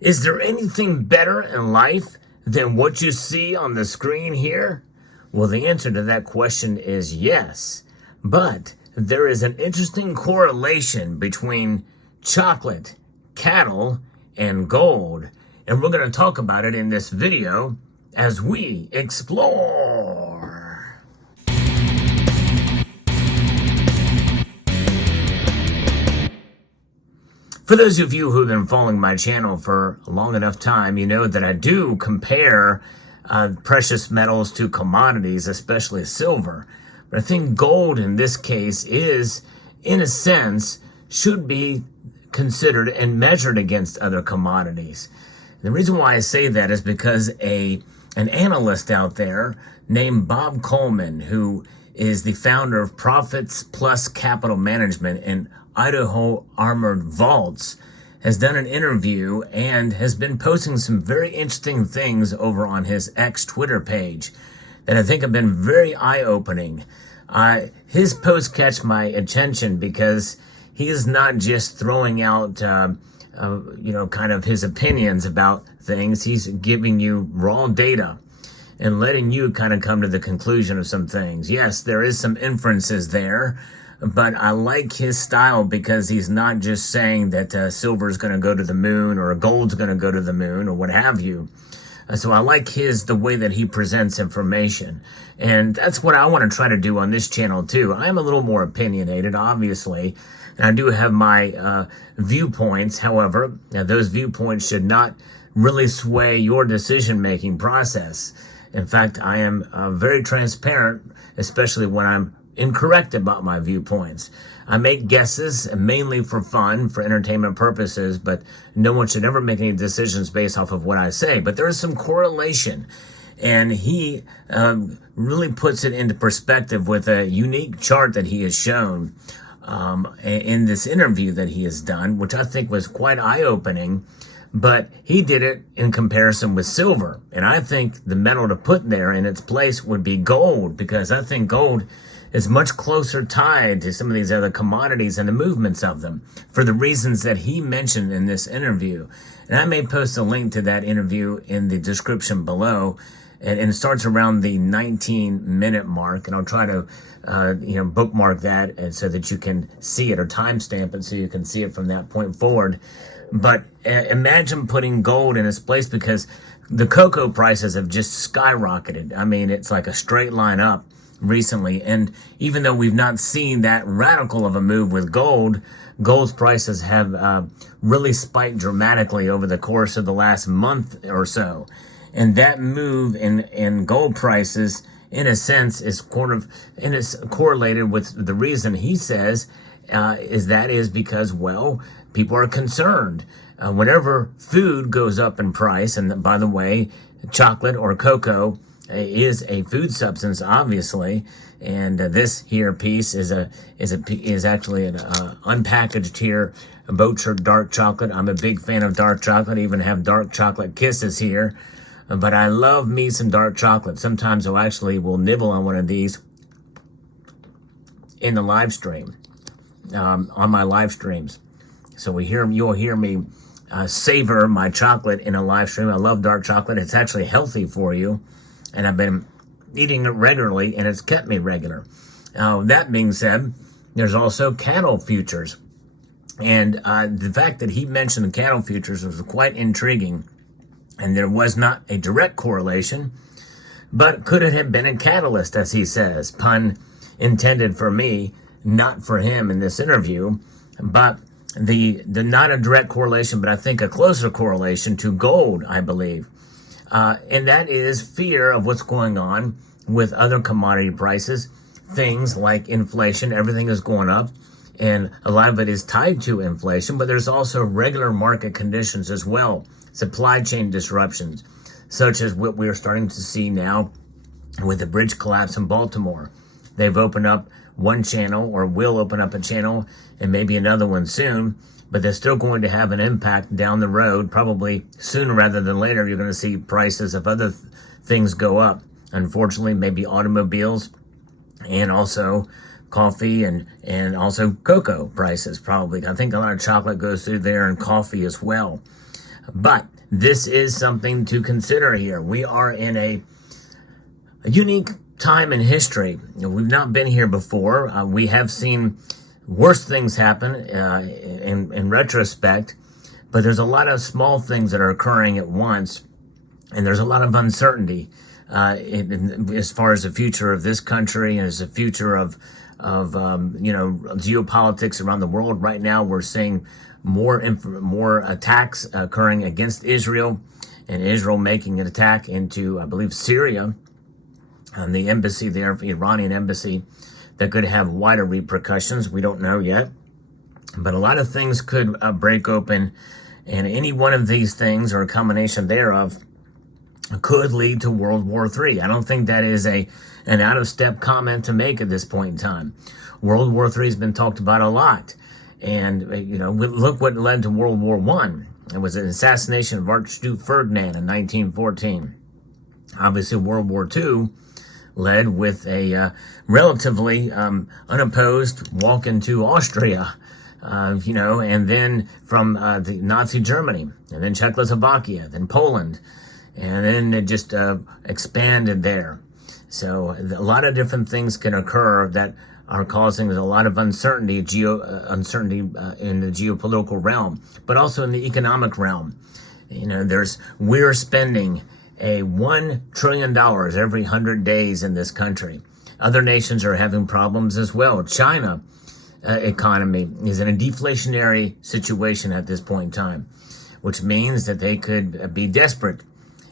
Is there anything better in life than what you see on the screen here? Well, the answer to that question is yes. But there is an interesting correlation between chocolate, cattle, and gold. And we're going to talk about it in this video as we explore. For those of you who've been following my channel for a long enough time, you know that I do compare precious metals to commodities, especially silver. But I think gold in this case is, in a sense, should be considered and measured against other commodities. The reason why I say that is because an analyst out there named Bob Coleman, who is the founder of Profits Plus Capital Management and Idaho Armored Vaults, has done an interview and has been posting some very interesting things over on his X Twitter page that I think have been very eye-opening. His posts catch my attention because he is not just throwing out, kind of his opinions about things. He's giving you raw data and letting you kind of come to the conclusion of some things. Yes, there is some inferences there, but I like his style because he's not just saying that silver is going to go to the moon or gold's going to go to the moon or what have you. So I like the way that he presents information. And that's what I want to try to do on this channel too. I'm a little more opinionated, obviously. And I do have my viewpoints. However, those viewpoints should not really sway your decision-making process. In fact, I am very transparent, especially when I'm incorrect about my viewpoints. I make guesses mainly for fun, for entertainment purposes, but no one should ever make any decisions based off of what I say. But there is some correlation, and he really puts it into perspective with a unique chart that he has shown in this interview that he has done, which I think was quite eye-opening. But he did it in comparison with silver, and I think the metal to put there in its place would be gold, because I think gold is much closer tied to some of these other commodities and the movements of them for the reasons that he mentioned in this interview. And I may post a link to that interview in the description below. And it starts around the 19-minute mark, and I'll try to, bookmark that and so that you can see it, or timestamp it so you can see it from that point forward. But imagine putting gold in its place, because the cocoa prices have just skyrocketed. I mean, it's like a straight line up recently. And even though we've not seen that radical of a move with gold's prices have really spiked dramatically over the course of the last month or so. And that move in gold prices, in a sense, is correlated with the reason he says is because, well, people are concerned. Whenever food goes up in price, and by the way, chocolate or cocoa is a food substance, obviously, and this here piece is actually an unpackaged here Bocher dark chocolate. I'm a big fan of dark chocolate. I even have dark chocolate kisses here. But I love me some dark chocolate. Sometimes I will nibble on one of these in the live stream, on my live streams. So you'll hear me savor my chocolate in a live stream. I love dark chocolate. It's actually healthy for you, and I've been eating it regularly, and it's kept me regular. That being said, there's also cattle futures, and the fact that he mentioned the cattle futures was quite intriguing. And there was not a direct correlation, but could it have been a catalyst, as he says? Pun intended for me, not for him in this interview. But the not a direct correlation, but I think a closer correlation to gold, I believe. And that is fear of what's going on with other commodity prices. Things like inflation, everything is going up. And a lot of it is tied to inflation, but there's also regular market conditions as well. Supply chain disruptions, such as what we're starting to see now with the bridge collapse in Baltimore. They've opened up one channel, or will open up a channel, and maybe another one soon, but they're still going to have an impact down the road. Probably sooner rather than later, you're going to see prices of other things go up. Unfortunately, maybe automobiles, and also coffee, and also cocoa prices probably. I think a lot of chocolate goes through there, and coffee as well. But this is something to consider here. We are in a unique time in history. We've not been here before. We have seen worse things happen in retrospect, but there's a lot of small things that are occurring at once, and there's a lot of uncertainty as far as the future of this country and as the future of geopolitics around the world. Right now, we're seeing more attacks occurring against Israel, and Israel making an attack into, I believe, Syria, and the embassy there, the Iranian embassy, that could have wider repercussions. We don't know yet, but a lot of things could break open, and any one of these things or a combination thereof could lead to World War III. I don't think that is an out-of-step comment to make at this point in time. World War III has been talked about a lot, and look what led to World War I. It was an assassination of Archduke Ferdinand in 1914. Obviously, World War II led with a relatively unopposed walk into Austria, and then from the Nazi Germany, and then Czechoslovakia, then Poland, and then it just expanded there. So a lot of different things can occur that are causing a lot of uncertainty in the geopolitical realm, but also in the economic realm. We're spending $1 trillion every 100 days in this country. Other nations are having problems as well. China economy is in a deflationary situation at this point in time, which means that they could be desperate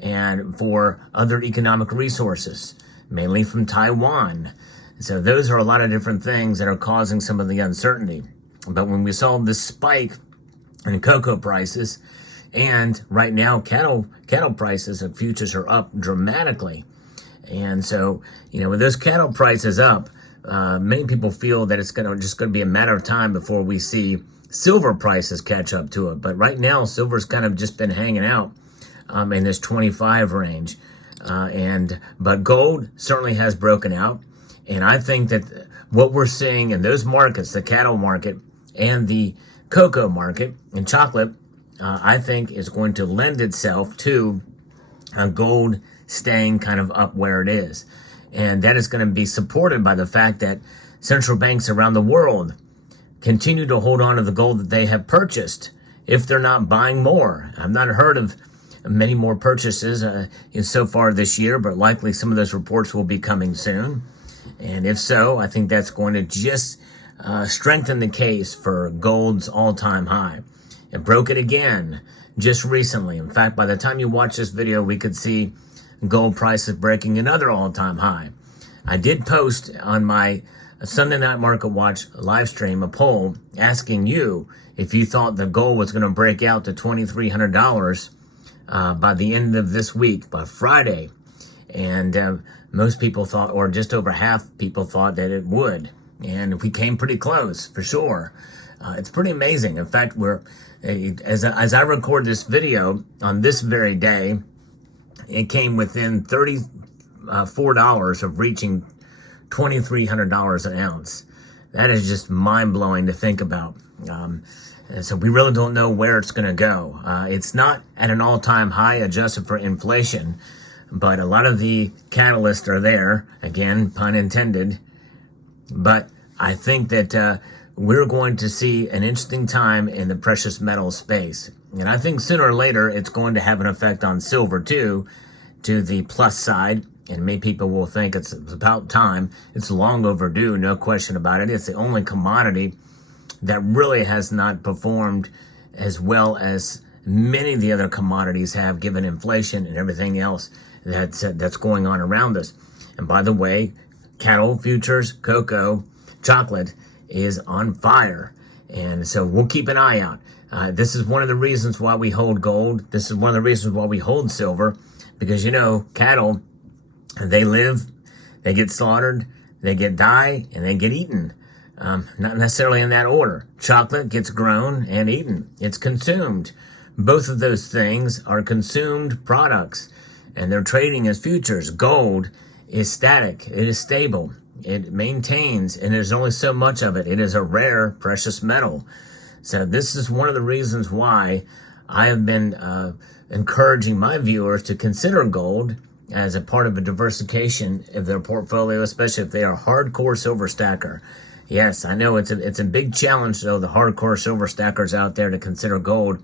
and for other economic resources, mainly from Taiwan. So those are a lot of different things that are causing some of the uncertainty. But when we saw this spike in cocoa prices, and right now cattle prices of futures are up dramatically. And so, with those cattle prices up, many people feel that it's going to be a matter of time before we see silver prices catch up to it. But right now, silver's kind of just been hanging out in this 25 range. But gold certainly has broken out. And I think that what we're seeing in those markets, the cattle market and the cocoa market and chocolate, I think is going to lend itself to gold staying kind of up where it is. And that is going to be supported by the fact that central banks around the world continue to hold on to the gold that they have purchased if they're not buying more. I've not heard of many more purchases so far this year, but likely some of those reports will be coming soon. And if so, I think that's going to just strengthen the case for gold's all-time high. It broke it again just recently. In fact, by the time you watch this video, we could see gold prices breaking another all-time high. I did post on my Sunday Night Market Watch live stream a poll asking you if you thought the gold was going to break out to $2,300 by the end of this week, by Friday. And most people thought, or just over half people thought that it would. And we came pretty close, for sure. It's pretty amazing. In fact, as I record this video on this very day, it came within $34 of reaching $2,300 an ounce. That is just mind-blowing to think about. And so we really don't know where it's going to go. It's not at an all-time high adjusted for inflation, but a lot of the catalysts are there. Again, pun intended. But I think that we're going to see an interesting time in the precious metal space. And I think sooner or later, it's going to have an effect on silver too, to the plus side. And many people will think it's about time. It's long overdue, no question about it. It's the only commodity that really has not performed as well as many of the other commodities have, given inflation and everything else that's going on around us. And by the way, cattle futures, cocoa, chocolate is on fire. And so we'll keep an eye out. This is one of the reasons why we hold gold. This is one of the reasons why we hold silver, because, cattle, they live, they get slaughtered, they get die, and they get eaten. Not necessarily in that order. Chocolate gets grown and eaten. It's consumed. Both of those things are consumed products, and they're trading as futures. Gold is static. It is stable. It maintains, and there's only so much of it. It is a rare precious metal. So this is one of the reasons why I have been encouraging my viewers to consider gold as a part of a diversification of their portfolio, especially if they are hardcore silver stacker. Yes, I know it's a big challenge, though, the hardcore silver stackers out there to consider gold,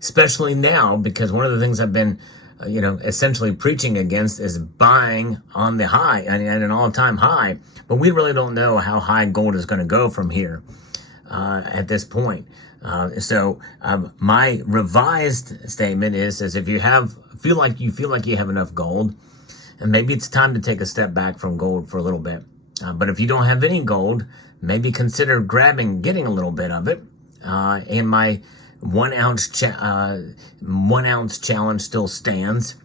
especially now, because one of the things I've been essentially preaching against is buying on the high and an all-time high. But we really don't know how high gold is going to go from here at this point. So my revised statement is if you feel like you have enough gold, and maybe it's time to take a step back from gold for a little bit. But if you don't have any gold, maybe consider getting a little bit of it. And my 1 ounce challenge still stands.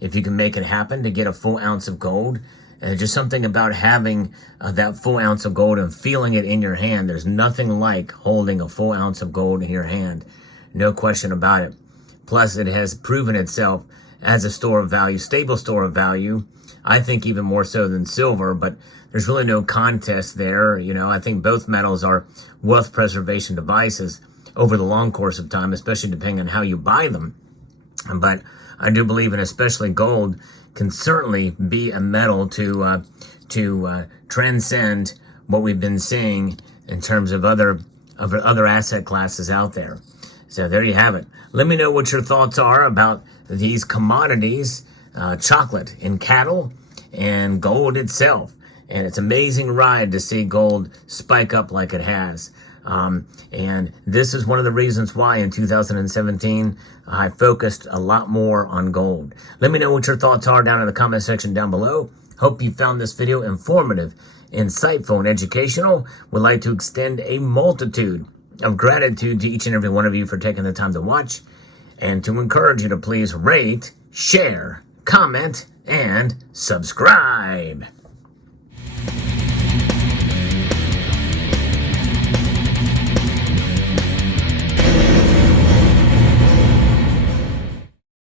If you can make it happen to get a full ounce of gold, and just something about having that full ounce of gold and feeling it in your hand. There's nothing like holding a full ounce of gold in your hand. No question about it. Plus, it has proven itself as a store of value, stable store of value. I think even more so than silver, but there's really no contest there. I think both metals are wealth preservation devices over the long course of time, especially depending on how you buy them. But I do believe, and especially gold, can certainly be a metal to transcend what we've been seeing in terms of other asset classes out there. So there you have it. Let me know what your thoughts are about these commodities, chocolate and cattle and gold itself. And it's an amazing ride to see gold spike up like it has. And this is one of the reasons why in 2017 I focused a lot more on gold. Let me know what your thoughts are down in the comment section down below. Hope you found this video informative, insightful, and educational. Would like to extend a multitude of gratitude to each and every one of you for taking the time to watch, and to encourage you to please rate, share, comment, and subscribe.